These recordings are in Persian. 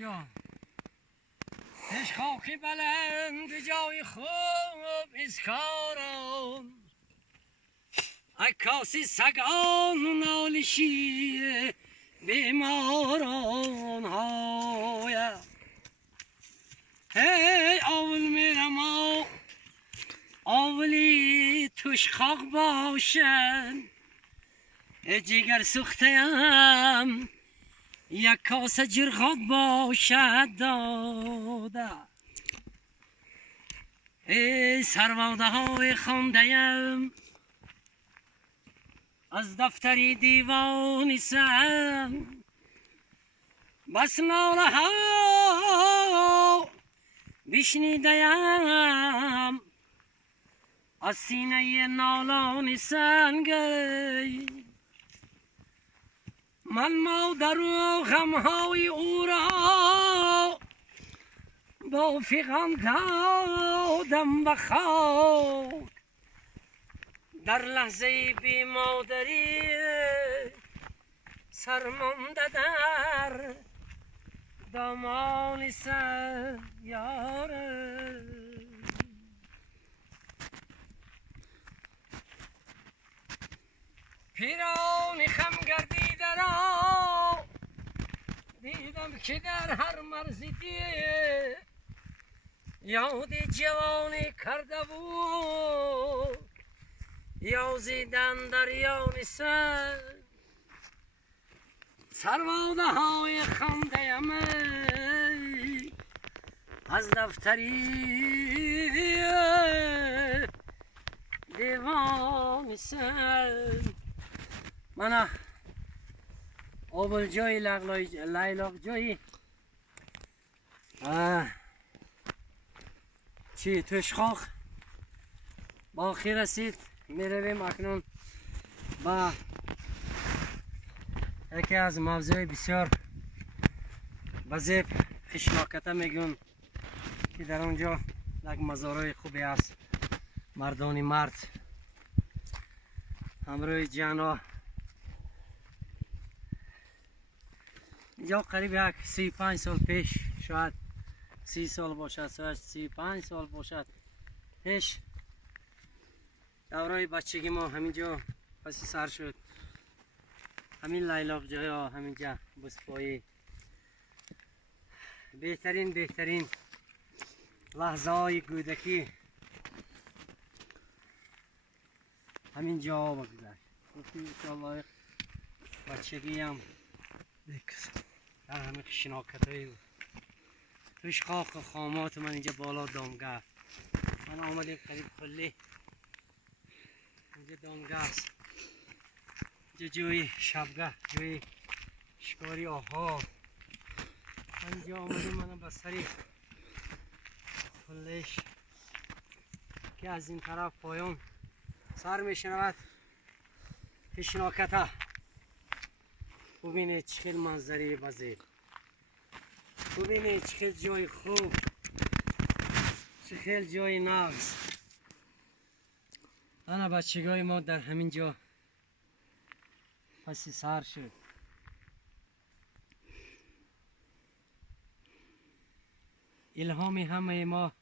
جان پیش خاکی بلند جای خوب اسکاران عکاسی سگان و نالشی بیماران های هی اول میرم اولی توش خاک باشن جگر سوختیم یک کاسه جرخاک باشد داده ای سرواده های خوندهیم از دفتری دیوانی سم بس ناله ها بشنیدهیم از سینه نالانی سنگی من مادر و غمهای او را با فیغان دادم به خاک در لحظه بی مادری سرمانده در دامان سیاره پیرانی خم گردیده را دیدم که در هر مرزیدی یاد جوانی کرده بود یازیدن در یان سر سرواده های خنده‌ام از دفتری دیوان سر من اول جای لیلاق جایی چی توش خاک باقی رسید میرویم اکنون با یکی از موضوع بسیار بزرگ خشناکته میگون که در اونجا یک مزارای خوبی است مردانی مرد همراه جانا اینجا قریب یک 35 سال پیش شاید 30 سال باشد شاید 35 سال باشد پیش دورای بچگی ما همینجا پس سر شد همین لیلاق جای ها همینجا بسپایی بهترین لحظه های کودکی همین جا بگذشت انشاءالله بچگی هم در همین شناکت های توش خاک و خامات من اینجا بالا دامگاه من آمدیم قریب کلی اینجا دامگاه است اینجا جوی شبگاه جوی شکاری آها اینجا آمدیم من بسری کلش که از این طرف پایان سر میشنود خشناکته ببینید چه منظری بزرگ ببینید چه جای خوب چه جای نغز انا بچگاه ما در همین جا پسی سر شد الهامی همه ما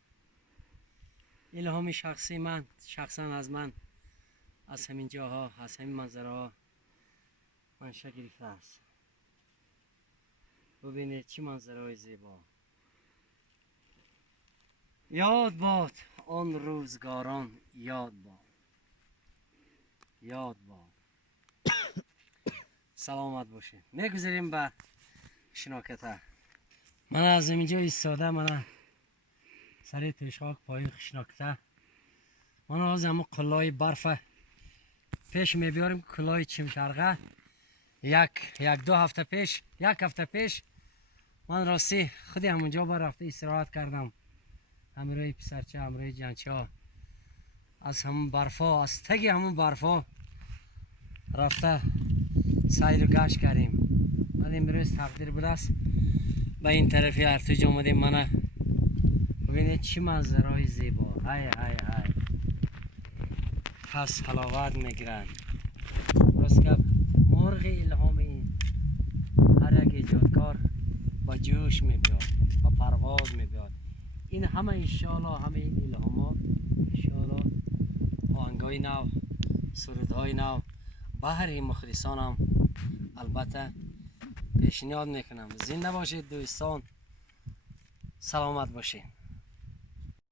الهامی شخصی من شخصا از من از همین جاها از همین منظره ها منشأ گرفته است ببینید چه منظره های زیبا یاد باد آن روزگاران یاد باد سلامت باشید میگذاریم به خشناکته من از اینجا ایستاده من سری توشاک پایین خشناکته من از همون قلای برف پیش میبیاریم کلای چمچرغه یک دو هفته پیش یک هفته پیش من راستی خودی همونجا با رفته استراحت کردم همراه پسرچه همراه جنچه ها از همون برفا از تگی همون برفا رفته سیر و گشت کردیم ولی امروز تقدیر بود است به این طرفی ارتوج آمدیم من ببینید چه منظرهای زیبا های پس حلاوت میگیرن راست که مرغ الهام این هر یک ایجادکار با جوش میبیاد، با پرواز میبیاد. این همه انشاءالله همه این الهامات انشاءالله آهنگای نو، سرودهای نو بهر مخلصانم البته پیشنهاد میکنم. زنده باشید دوستان، سلامت باشید.